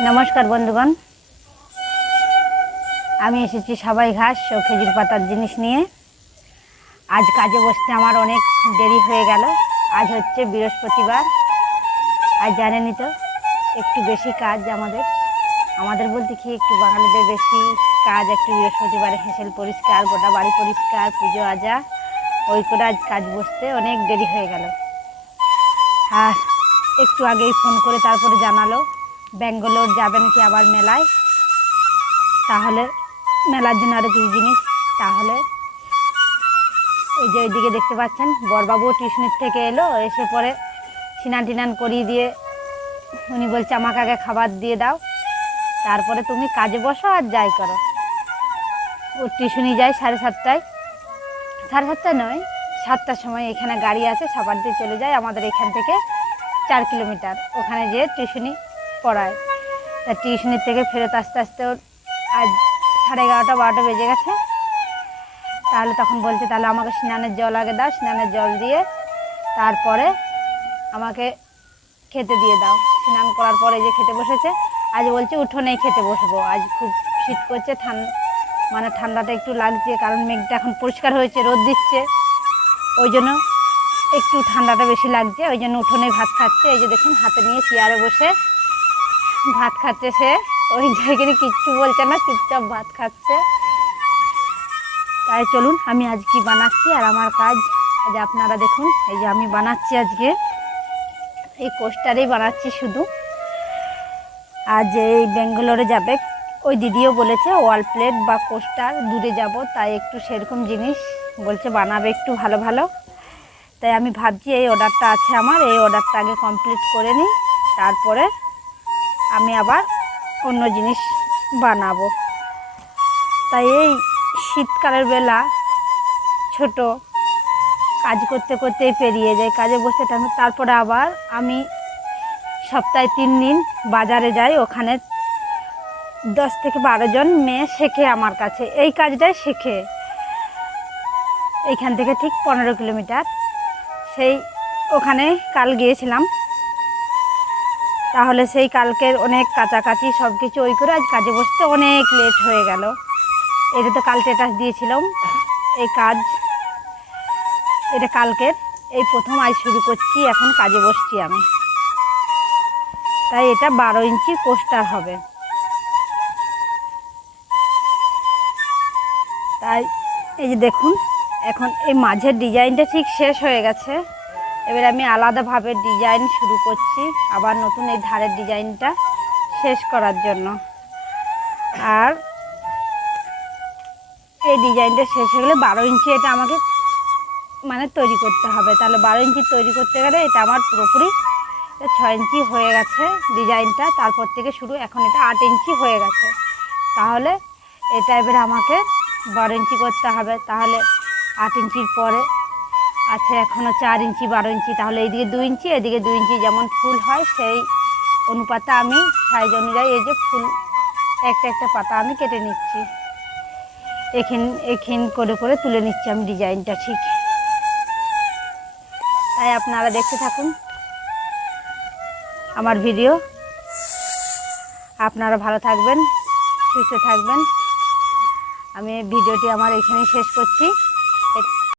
নমস্কার বন্ধুগণ। আমি এসেছি সবাই ঘাস ও খেজুর পাতার জিনিস নিয়ে। আজ কাজে বসতে আমার অনেক দেরি হয়ে গেল। আজ হচ্ছে বৃহস্পতিবার। আর জানেনি তো, একটু বেশি কাজ আমাদের। আমাদের বলতে কি, একটু বাঙালিদের বেশি কাজ, একটু বৃহস্পতিবারে হেসেল পরিষ্কার, গোটা বাড়ি পরিষ্কার, পুজো আজা। ওই করে আজ কাজ বসতে অনেক দেরি হয়ে গেল। আর একটু আগেই ফোন করে তারপরে জানালো। ব্যাঙ্গালোর যাবেন কি আবার মেলায়? তাহলে মেলার জন্য আরও কিছু জিনিস? তাহলে এই যে ওইদিকে দেখতে পাচ্ছেন, বরবাবু টিউশনির থেকে এলো, এসে পরে সিনান টিনান করিয়ে দিয়ে উনি বলছে, আমাকে আগে খাবার দিয়ে দাও, তারপরে তুমি কাজে বসো আর যাই করো। ও টিউশনি যায় সাড়ে সাতটায়। সাড়ে সাতটায় নয়, সাতটার সময় এখানে গাড়ি আছে সাপার দিয়ে চলে যায় আমাদের এখান থেকে চার কিলোমিটার। ওখানে যেয়ে টিউশনি পড়ায়। তা টিউশনির থেকে ফেরত আসতে আসতে ওর আজ সাড়ে এগারোটা, বারোটা বেজে গেছে। তাহলে তখন বলছে, তাহলে আমাকে স্নানের জল আগে দাও, স্নানের জল দিয়ে তারপরে আমাকে খেতে দিয়ে দাও। স্নান করার পরে যে খেতে বসেছে, আজ বলছে উঠোনেই খেতে বসবো। আজ খুব শীত করছে ঠান্ডা মানে ঠান্ডাটা একটু লাগছে, কারণ মেঘটা এখন পরিষ্কার হয়েছে, রোদ দিচ্ছে। ওই জন্য একটু ঠান্ডাটা বেশি লাগছে, ওই জন্য উঠোনে ভাত খাচ্ছে। এই যে দেখুন, হাতে নিয়ে চেয়ারে বসে ভাত খাচ্ছে সে। ওই জায়গায় কিচ্ছু বলছে না, চুপচাপ ভাত খাচ্ছে। তাই চলুন, আমি আজ কি বানাচ্ছি আর আমার কাজ? আজ আপনারা দেখুন, এই যে আমি বানাচ্ছি আজকে। এই কোস্টারেই বানাচ্ছি শুধু। আজ এই ব্যাঙ্গালোরে যাবে। ওই দিদিও বলেছে, ওয়াল প্লেট বা কোস্টার, দূরে যাব, তাই একটু সেরকম জিনিস বলছে, বানাবে একটু ভালো ভালো। তাই আমি ভাবছি এই অর্ডারটা আছে আমার, এই অর্ডারটা আগে কমপ্লিট করে নিই, তারপরে আমি আবার অন্য জিনিস বানাবো। তাই এই শীতকালের বেলা ছোট কাজ করতে করতেই পেরিয়ে যায়, কাজে বসে থাকি। তারপরে আবার আমি সপ্তাহে তিন দিন বাজারে যাই, ওখানে দশ থেকে বারো জন মেয়ে শেখে আমার কাছে। এই কাজটাই শেখে। এইখান থেকে ঠিক পনেরো কিলোমিটার। সেই ওখানে কাল গিয়েছিলাম। তাহলে সেই কালকের অনেক কাছাকাছি সব কিছু ওই করে আজ কাজে বসতে অনেক লেট হয়ে গেল। এটা তো কাল স্টেটাস দিয়েছিলাম। এই কাজ, এটা কালকের। এই প্রথম আজ শুরু করছি, এখন কাজে বসছি আমি। তাই এটা বারো ইঞ্চি কোস্টার হবে। তাই এই যে দেখুন, এখন এই মাঝের ডিজাইনটা ঠিক শেষ হয়ে গেছে। এবার আমি আলাদাভাবে ডিজাইন শুরু করছি, আবার নতুন এই ধারের ডিজাইনটা শেষ করার জন্য। আর এই ডিজাইনটা শেষ হয়ে গেলে বারো ইঞ্চি এটা আমাকে মানে তৈরি করতে হবে। তাহলে বারো ইঞ্চি তৈরি করতে গেলে এটা আমার পুরোপুরি ছয় ইঞ্চি হয়ে গেছে ডিজাইনটা তারপর থেকে শুরু, এখন এটা আট ইঞ্চি হয়ে গেছে। তাহলে এটা এবার আমাকে বারো ইঞ্চি করতে হবে। তাহলে আট ইঞ্চির পরে আছে এখনও চার ইঞ্চি, বারো ইঞ্চি, তাহলে এইদিকে দু ইঞ্চি, এদিকে দু ইঞ্চি যেমন ফুল হয়, সেই অনুপাতে আমি সাইজ অনুযায়ী এই যে ফুল একটা একটা পাতা আমি কেটে নিচ্ছি। এখিন এখিন করে করে তুলে নিচ্ছি আমি ডিজাইনটা ঠিক। তাই আপনারা দেখতে থাকুন। আমার ভিডিও। আপনারা ভালো থাকবেন, সুস্থ থাকবেন। আমি ভিডিওটি আমার এখানেই শেষ করছি।